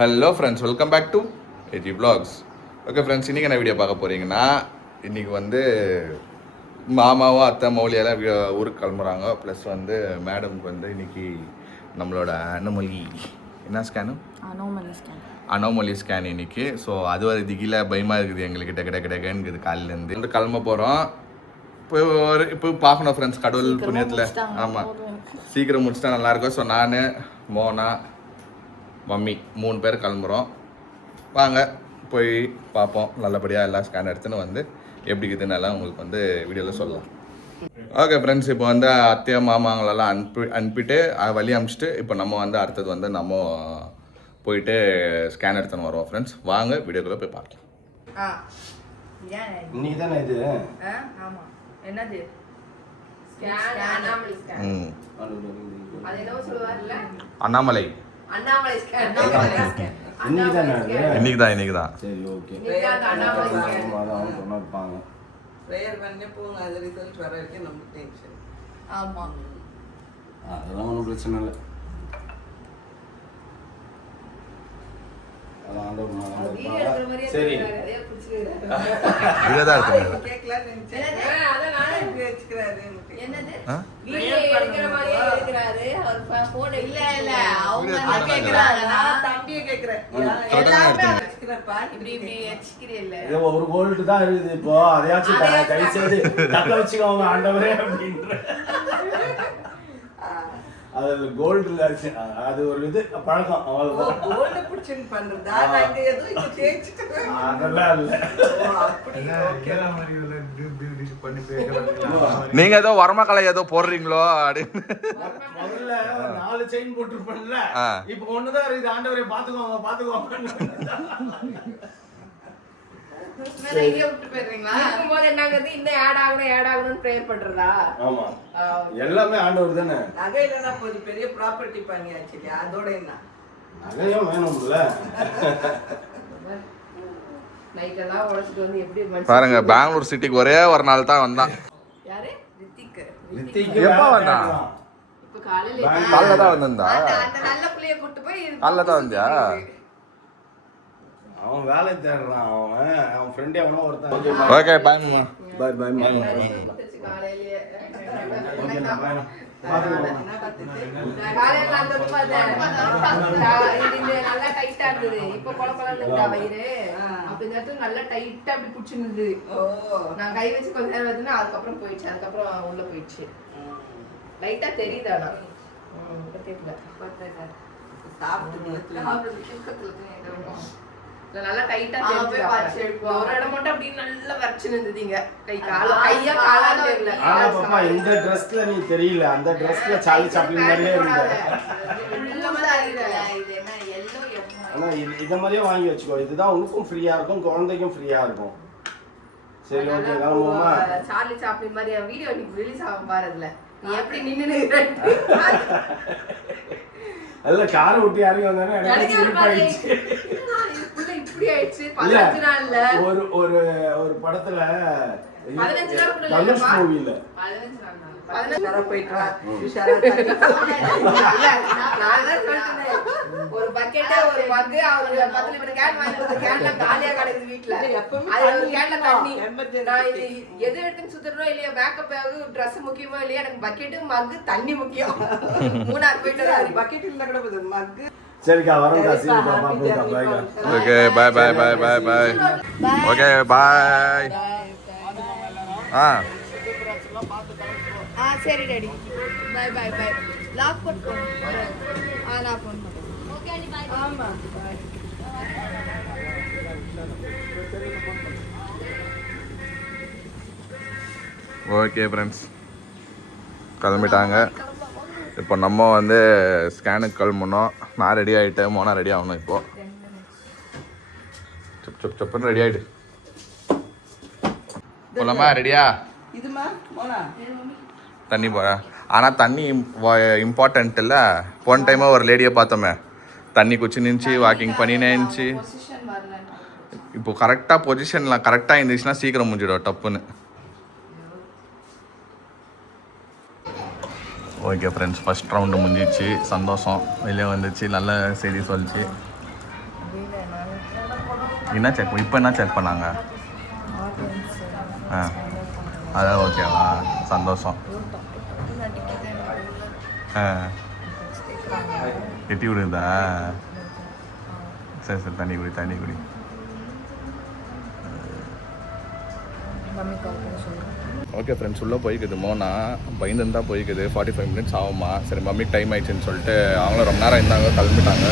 Hello friends, welcome back to AG vlogs. Okay friends, இன்றைக்கி என்ன video பார்க்க போகிறீங்கன்னா, இன்றைக்கி வந்து மாமாவும் அத்தை மௌலியெல்லாம் ஊருக்கு கிளம்புறாங்க. ப்ளஸ் வந்து மேடம்க்கு வந்து இன்றைக்கி நம்மளோட அனோமலி என்ன ஸ்கேனு அனோமலி ஸ்கேன் இன்றைக்கி. ஸோ அது ஒரு திகில பயமாக இருக்குது எங்களுக்கு. டெக்கன்னு காலையிலேருந்து வந்து கிளம்ப போகிறோம். இப்போ பார்க்கணும் ஃப்ரெண்ட்ஸ், கடவுள் புண்ணியத்தில். ஆமாம், சீக்கிரம் முடிச்சிட்டா நல்லாயிருக்கும். ஸோ நான், மோனா, மம்மி 3 பேர் கிளம்புறோம். வாங்க போய் பார்ப்போம். நல்லபடியாக எல்லா ஸ்கேன் எடுத்துன்னு வந்து எப்படி இருக்குதுன்னு எல்லாம் உங்களுக்கு வந்து வீடியோவில் சொல்லலாம். ஓகே ஃப்ரெண்ட்ஸ், இப்போ வந்து அத்தையா மாமாங்களெல்லாம் அனுப்பிட்டு வழி அனுப்பிச்சிட்டு இப்போ நம்ம வந்து அடுத்தது வந்து நம்ம போயிட்டு ஸ்கேன் எடுத்துன்னு வரோம். ஃப்ரெண்ட்ஸ் வாங்க வீடியோக்குள்ளே போய் பார்க்கலாம். இன்னைக்கு தானே இது? என்னது அண்ணாமலை இன்னைக்கு தான். சரி, ஓகே. சொன்னாங்க ப்ரேயர் பண்ணி போங்க, அது ரிசல்ட் வர வரைக்கும் நமக்கு டென்ஷன். ஆமா, அதெல்லாம் ஒன்றும் பிரச்சனை இல்லை. சரி, இதுதான் இருக்கு. கேட்கலான்னு நினைச்சேன். அதை நானே இப்படி வச்சுக்கிறாரு. என்னது ஆ? வீடியோ எடுக்கிற மாதிரியே எடுக்கிறாரு அவர். போன் இல்ல அவங்க கேக்குறாங்க. நான் தம்பியை கேட்கிறேன். எல்லாமே வச்சுக்கிறப்பா இப்படி வச்சுக்கிறீல்ல. இது ஒரு கோல்டு தான் இருக்குது. இப்போ அதையாச்சும் கை செய்து தக்க வச்சுக்கோங்க ஆண்டவரே அப்படின்ற. அது கோல்டு இல்ல, அது ஒரு இது பழக்கம். அவ்வளவுதான். கோல்டு பிடிச்சின்னு பண்றதா? நான் இங்க ஏதோ இங்க தேய்ச்சிட்டேன். அதெல்லாம் இல்ல. அப்படி ஓகே. நீங்க ஏதோ வரமக்கலை ஏதோ போடுறீங்களோ அப்படின்னு. முதல்ல 4 செயின் போட்டுருப்பேன்ல, இப்போ ஒண்ணுதான் இருக்குது. ஆண்டவரை பாத்துக்கோங்க. எல்லாமே ஆண்டவர் தானே. நகை இல்லைன்னா போது, பெரிய ப்ராப்பர்ட்டி பண்ணியாச்சு. அதோட என்ன நகையும் வேணும்ல. பாருங்க, பெங்களூர் சிட்டிக்கு ஒரே ஒரு நாள் தான் வந்தான். எப்ப வந்தான்? காலைல தான் வந்திருந்தா? காலைல தான் வந்தியா? அவன் வேலை தேடுறான். அவன் ஃப்ரெண்டே அவனோ ஒருத்தன். ஓகே, பாய் மாமா. பாய் நான் கை வச்சு கொஞ்ச நேரம் வந்து அதுக்கப்புறம் போயிடுச்சு. அதுக்கப்புறம் உள்ள போயிடுச்சு. லைட்டா தெரியுதானா? நல்லா டைட்டா ஒரு இடம் மட்டும் அப்படி நல்லா வரைச்சு இருந்ததுங்க. கையா காலான்னு தெரியல. ஆனா பாப்பா, இந்த ட்ரெஸ்ல நீ தெரியல. அந்த ட்ரெஸ்ல சார்லி சாப்ளின் மாதிரியே இருந்த. ஆனா இத மாதிரியே வாங்கி வச்சுக்கோ. இதுதான் உனக்கும் ஃப்ரீயா இருக்கும், குழந்தைக்கும் ஃப்ரீயா இருக்கும். சரி, ஓகே, கிளம்புவோமா? சார்லி சாப்ளின் மாதிரி வீடியோ இன்னைக்கு ரிலீஸ் ஆகும் பாருல. நீ எப்படி நின்னு அல்ல காரை விட்டு யாரையும் வந்தானே எனக்கு சிரிப்பாயிடுச்சு. இப்படி ஆயிடுச்சு. 15 நாள்ல ஒரு படத்துல 15 நாள் கூட தனுஷ் மூவில 15 நாள் போயிட்டு ஒரு பக்கெட் ஒரு மக்கு அவரு 10 லிட்டர் கேன் வாங்கி கொடுத்த கேன்ல காலியா கிடக்குது வீட்ல. அது ஒரு கேன்ல தண்ணி. நான் எது எடுத்து சுத்துறனோ இல்லையா, மேக்கப் ட்ரெஸ் முக்கியமோ இல்லையா, எனக்கு பக்கெட் மக்கு தண்ணி முக்கியம். மூணார் போயிட்டு பக்கெட் இல்ல கூட போதும், மக்கு. சரிக்கா, வரோம்க்கா. சரி பாப்பா, பாய்க்கா. ஓகே, பாய். ஓகே, பாய். சரி டாடி, பை. லாக் போட்டு நான் ஃபோன் பண்றேன். Okay daddy, bye. ஆமா, பை. ஓகே ஃப்ரெண்ட்ஸ், கிளம்பிட்டாங்க. இப்போ நம்ம வந்து ஸ்கேனுக்கு கிளம்பணும். நான் ரெடி ஆகிட்டேன், மோனா ரெடி ஆகணும். இப்போ சொப்புன்னு ரெடி ஆகிட்டு போலாமா? ரெடியா? இதுமா மோனா தண்ணி ஆனால் தண்ணி இம்பார்ட்டன்ட் இல்லை. போன டைமாக ஒரு லேடியை பார்த்தோமே, தண்ணி குச்சி நின்றுச்சு, வாக்கிங் பண்ணினே இருந்துச்சு. இப்போ கரெக்டாக பொசிஷன்லாம் கரெக்டாக இருந்துச்சுன்னா சீக்கிரம் முடிஞ்சிடும் டப்புன்னு. ஓகே ஃப்ரெண்ட்ஸ், ஃபஸ்ட் ரவுண்டு முடிஞ்சிச்சு. சந்தோஷம், வெளியே வந்துச்சு. நல்ல செய்தி சொல்லிச்சு. என்ன செக் இப்போ என்ன செக் பண்ணாங்க? ஆ அதான் ஓகேவா, சந்தோஷம். ஆ எட்டி விடுதா? சரி சரி, தண்ணி குடி தண்ணி குடி. ஓகே ஃப்ரெண்ட்ஸ், உள்ளே போய்க்குது மோனா, பயந்துன்னு தான் போய்க்குது. 45 மினிட்ஸ் ஆகுமா. சரி மம்மிக்கு டைம் ஆயிடுச்சுன்னு சொல்லிட்டு அவங்களும் ரொம்ப நேரம் இருந்தாங்க, கிளம்பிட்டாங்க.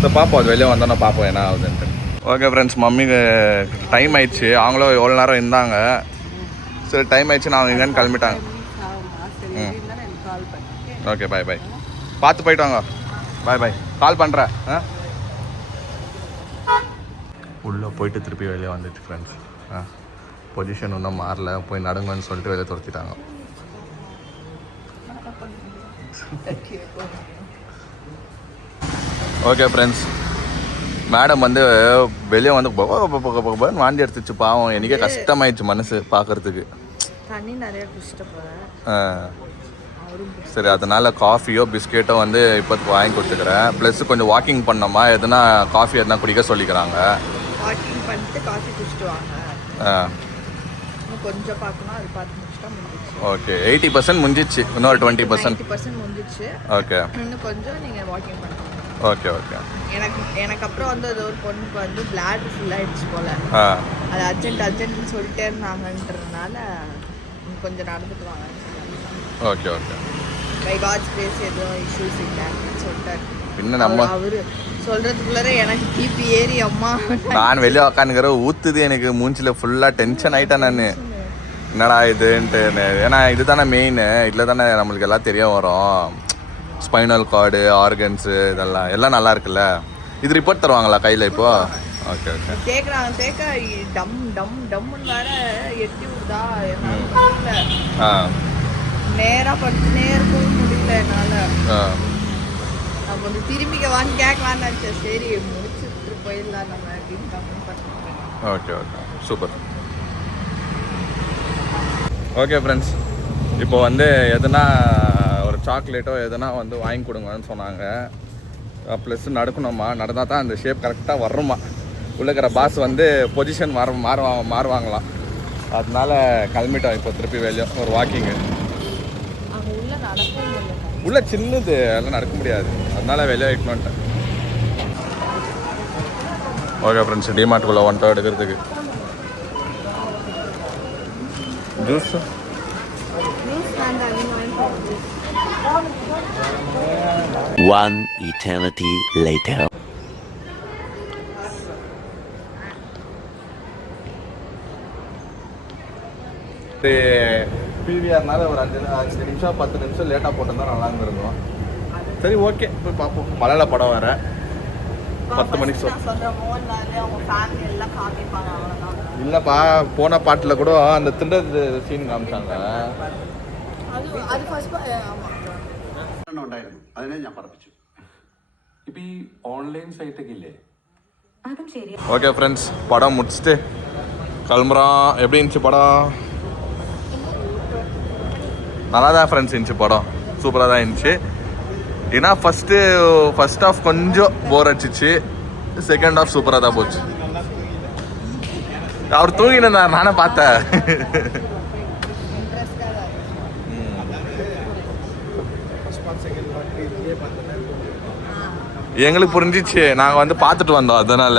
ஸோ பார்ப்போம், அது வெளியே வந்தோன்னா பார்ப்போம் என்ன ஆகுதுன்ட்டு. ஓகே ஃப்ரெண்ட்ஸ், மம்மிக்கு டைம் ஆயிடுச்சு. அவங்களும் எவ்வளோ நேரம் இருந்தாங்க. சரி டைம் ஆயிடுச்சு, நான் எங்கேன்னு கிளம்பிட்டாங்க. ம் ஓகே பாய் பாய், பார்த்து போயிட்டு வாங்க. பாய் பாய், கால் பண்ணுறேன். உள்ளே போயிட்டு திருப்பி வெளியே வந்துட்டு ஃப்ரெண்ட்ஸ். பொசிஷன் ஒன்றும் மாறல, போய் நடுங்கன்னு சொல்லிட்டு வெளியே துரத்திட்டாங்க. ஓகே ஃப்ரெண்ட்ஸ், மேடம் வந்து வெளியே வந்து வாந்தி எடுத்துச்சு. பாவம், எனக்கே கஷ்டமாயிடுச்சு மனசு பார்க்கறதுக்கு. தண்ணி நிறைய குடிச்சிட்டு போகிறேன். சரி, அதனால காஃபியோ பிஸ்கெட்டோ வந்து இப்போதுக்கு வாங்கி கொடுத்துக்கிறேன். ப்ளஸ் கொஞ்சம் வாக்கிங் பண்ணோமா, எதுனா காஃபி எதுனா குடிக்க சொல்லிக்கிறாங்க. வாக்கிங் பண்ணிட்டு காஃபி குடிச்சிட்டு வாங்க. கொஞ்சம் பார்க்கணும், அது பார்த்து முடிச்சிட்டா முடிஞ்சிச்சு. ஓகே, 80% முடிஞ்சிச்சு, இன்னொரு 20% முடிஞ்சிச்சு. ஓகே, இன்னும் கொஞ்சம் நீங்கள் வாக்கிங் பண்ணுங்க. Okay okay. எனக்கு அப்புறம் வந்து அது ஒரு பொண்ணுக்கு வந்து பிளாட் ஃபுல் ஆயிடுச்சு போல. அது அர்ஜென்ட்னு சொல்லிட்டே இருந்தாங்கன்றதுனால கொஞ்சம் நடந்துட்டு வாங்க. Okay okay. By God's grace எதுவும் இஷ்யூஸ் இல்லைன்னு சொல்லிட்டாரு. இன்னும் நம்ம அவரு சொல்றதுக்குள்ளார எனக்கு பிபி ஏறி அம்மா நான் வெளியே உக்காந்துக்கிற ஊத்துது எனக்கு மூஞ்சில் ஃபுல்லாக டென்ஷன் ஆகிட்டேன் நான். என்னடா இதுன்ட்டு, ஏன்னா இது தானே மெயின், இதில் தானே நம்மளுக்கு எல்லாம் தெரிய வரும். ஸ்பைனல் கார்டு, ஆர்கன்ஸு, எல்லாம் நல்லா இருக்குல்ல. இது ரிப்போர்ட் தருவாங்களா கையில் இப்போ? Okay okay. தேக்க டம் டம் டம்முன்னு வேற எட்டி விடுதா. நேராக படுத்துனே இருக்கவும் முடியல என்னால். நம்ம வந்து திரும்பிக்கவான்னு கேட்கலான்னு நினச்சேன். சரி முடிச்சுட்டு போயிடலாம் நம்ம அப்படின்னு கம்மி பண்ணுறேன். Okay okay, super. Okay friends, இப்போ வந்து எதுனா ஒரு சாக்லேட்டோ எதுனா வந்து வாங்கி கொடுங்கன்னு சொன்னாங்க. ப்ளஸ் நடக்கணுமா, நடந்தால் தான் அந்த ஷேப் கரெக்டாக வரணுமா. உள்ளக்கிற பாஸ் வந்து பொசிஷன் மாறுவாங்களாம். அதனால கிளம்பிட்டோம் இப்போ திருப்பி வெளியே ஒரு வாக்கிங்கு. உள்ள சின்னது, அதெல்லாம் நடக்க முடியாது, அதனால வெளியே வைக்கணுன்ட்டேன். ஓகே ஃப்ரெண்ட்ஸ், டிமார்ட்டுக்குள்ளே வந்துட்டோம் எடுக்கிறதுக்கு. Juice One eternity later. பிவிஆர்னால ஒரு 5 நிமிஷம் 10 நிமிஷம் லேட்டாக போட்டிருந்தா நல்லா இருந்திருக்கும். சரி ஓகே, போய் பார்ப்போம். மலையாள படம் வேறு 10 மணிக்கு இல்லைப்பா, போன பாட்டில் கூட அந்த திண்டது சீன் காமிச்சாங்க. അതിനെ ഞാൻ പറപ്പിച്ചു. ഇപ്പൊ ഈ ഓൺലൈൻ സൈറ്റൊക്കെ ഇല്ലേ? ஓகே ஃப்ரெண்ட்ஸ், படம் முடிச்சுட்டு கிளம்புறோம். எப்படி இருந்துச்சு படம்? நல்லா தான் ஃப்ரெண்ட்ஸ் இருந்துச்சு படம், சூப்பராக தான் இருந்துச்சு. ஏன்னா ஃபர்ஸ்ட் ஹாஃப் கொஞ்சம் போர் அடிச்சிச்சு, செகண்ட் ஹாஃப் சூப்பராக தான் போச்சு. அவர் தூங்கினார், நானே பார்த்தேன். எங்களுக்கு புரிஞ்சிச்சு, நாங்கள் வந்து பார்த்துட்டு வந்தோம் அதனால.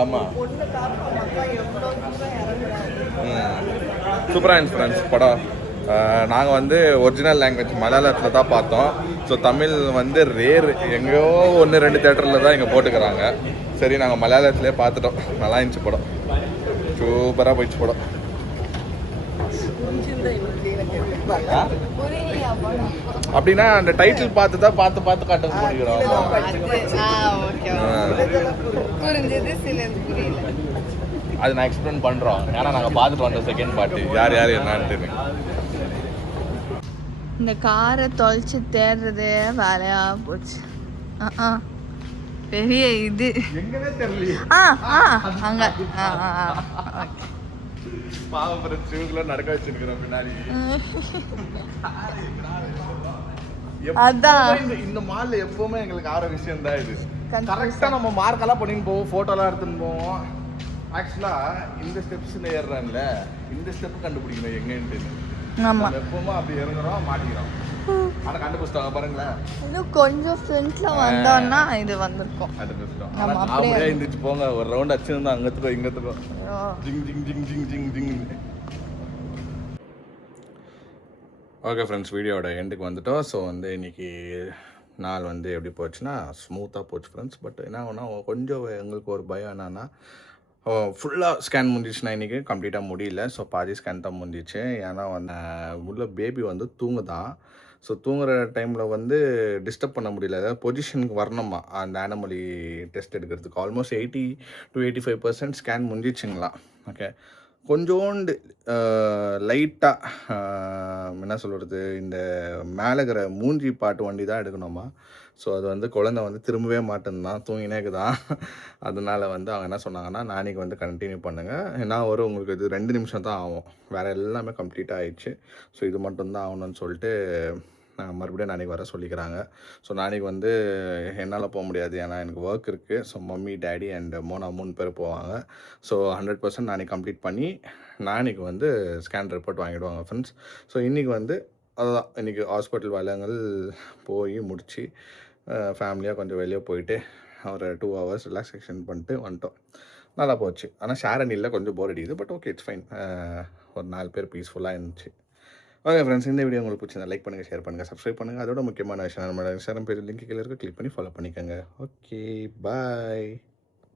ஆமாம், சூப்பராக இருந்துச்சு ஃப்ரெண்ட்ஸ் படம். நாங்கள் வந்து ஒரிஜினல் லாங்குவேஜ் மலையாளத்தில் தான் பார்த்தோம். ஸோ தமிழ் வந்து ரேர், எங்கேயோ 1-2 தேட்டரில் தான் இங்கே போட்டுக்கிறாங்க. சரி, நாங்கள் மலையாளத்துலேயே பார்த்துட்டோம். நல்லா இருந்துச்சு படம், சூப்பராக போயிடுச்சு படம். அப்படின்னா அந்த டைட்டில் பார்த்து தான் பார்த்து காட்ட முடிக்கிறோம். அது நான் எக்ஸ்பிளைன் பண்ணுறோம், ஏன்னா நாங்கள் பார்த்துட்டு வந்தோம் செகண்ட் பார்ட்டு யார் என்னான்ட்டு. இந்த காரை தொலைச்சி தேடுறதே வேலையா போச்சு. பெரிய இது எங்கன்னே தெரியல. அங்க பாவம் நடக்க வச்சிருக்கிறோம் பின்னாடி. அதான். இந்த மால்ல எப்பவுமே எங்களுக்கு ஆற விஷயம் தான் இது. Confusion. கரெக்டா நம்ம மார்க்கெல்லாம் பண்ணிட்டு போவோம், போட்டோலாம் எடுத்துன்னு போவோம். ஆக்சுவலா இந்த ஸ்டெப்ஸ்ல ஏறுறான்ல, இந்த ஸ்டெப் கண்டுபிடிக்கணும் எங்கன்ட்டு. ஆமா. நம்ம எப்பவுமே அப்படி இறங்குறோம், மாட்டிக்கிறோம். ஆனா கண்டுபிடிச்சிட்டாங்க பாருங்களேன். இன்னும் கொஞ்சம் ஃப்ரண்ட்ல வந்தோம்னா இது வந்திருக்கும். கண்டுபிடிச்சிட்டோம். நம்ம ஆனா அப்படியே அப்படியே இருந்துச்சு போங்க, ஒரு ரவுண்ட் அடிச்சிருந்தா அங்கத்துக்கோ இங்கத்துக்கோ. ஐயோ. ஜிங் ஜிங் ஜிங் ஜிங் ஜிங் ஜிங். ஓகே ஃப்ரெண்ட்ஸ், வீடியோட எண்டுக்கு வந்துட்டோம். ஸோ வந்து இன்னைக்கு நாள் வந்து எப்படி போச்சுன்னா ஸ்மூத்தாக போச்சு ஃப்ரெண்ட்ஸ். பட் என்ன ஆகுனா கொஞ்சம் எங்களுக்கு ஒரு பயம் என்னன்னா, ஃபுல்லாக ஸ்கேன் முடிஞ்சிச்சுன்னா இன்றைக்கி கம்ப்ளீட்டாக முடியல. ஸோ பாதி ஸ்கேன் தான் முடிஞ்சிச்சு. ஏன்னா வந்து உள்ள பேபி வந்து தூங்குதான். ஸோ தூங்குற டைமில் வந்து டிஸ்டர்ப் பண்ண முடியல. அதாவது பொசிஷனுக்கு வரணுமா அந்த ஆனமலி டெஸ்ட் எடுக்கிறதுக்கு. ஆல்மோஸ்ட் 80 to 85% ஸ்கேன் முடிஞ்சிச்சுங்களா. ஓகே, கொஞ்சோண்டு லைட்டாக என்ன சொல்கிறது, இந்த மேலே இருக்கிற மூஞ்சி பாட்டு வண்டி தான் எடுக்கணுமா. ஸோ அது வந்து குழந்தை வந்து திரும்பவே மாட்டேன்தான், தூங்கினேக்கு தான். அதனால் வந்து அவங்க என்ன சொன்னாங்கன்னா, நாளைக்கு வந்து கண்டினியூ பண்ணுங்கள். ஏன்னா உங்களுக்கு இது 2 நிமிஷம் தான் ஆகும், வேறு எல்லாமே கம்ப்ளீட்டாக ஆயிடுச்சு. ஸோ இது மட்டும்தான் ஆகணும்னு சொல்லிட்டு மறுபடியும் நாளைக்கு வர சொல்லிக்கிறாங்க. ஸோ நாளைக்கு வந்து என்னால் போக முடியாது, ஏன்னா எனக்கு ஒர்க் இருக்குது. So mummy, daddy and Mona 3 பேர் போவாங்க. ஸோ 100% நாளைக்கு கம்ப்ளீட் பண்ணி நாளைக்கு வந்து ஸ்கேன் ரிப்போர்ட் வாங்கிடுவாங்க ஃப்ரெண்ட்ஸ். ஸோ இன்றைக்கி வந்து அதுதான், இன்றைக்கி ஹாஸ்பிட்டல் வேலைகள் போய் முடித்து ஃபேமிலியாக கொஞ்சம் வெளியே போயிட்டு ஒரு 2 hours ரிலாக்ஸேஷன் பண்ணிட்டு வந்துட்டோம். நல்லா போச்சு. ஆனால் ஷேரன் இல்லை, கொஞ்சம் போர் அடிக்குது. But okay, it's fine. ஒரு 4 பேர் பீஸ்ஃபுல்லாக இருந்துச்சு. ஓகே ஃப்ரெண்ட்ஸ், இந்த வீடியோ உங்களுக்கு பிடிச்சிருந்தா லைக் பண்ணுங்கள், ஷேர் பண்ணுங்கள், சப்ஸ்கிரைப் பண்ணுங்கள். அதோட முக்கியமான விஷயம், நம்மளோட இன்ஸ்டாகிராம் பேஜ் லிங்க் கீழே இருக்குது, கிளிக் பண்ணி ஃபாலோ பண்ணிக்கோங்க. ஓகே, பாய்.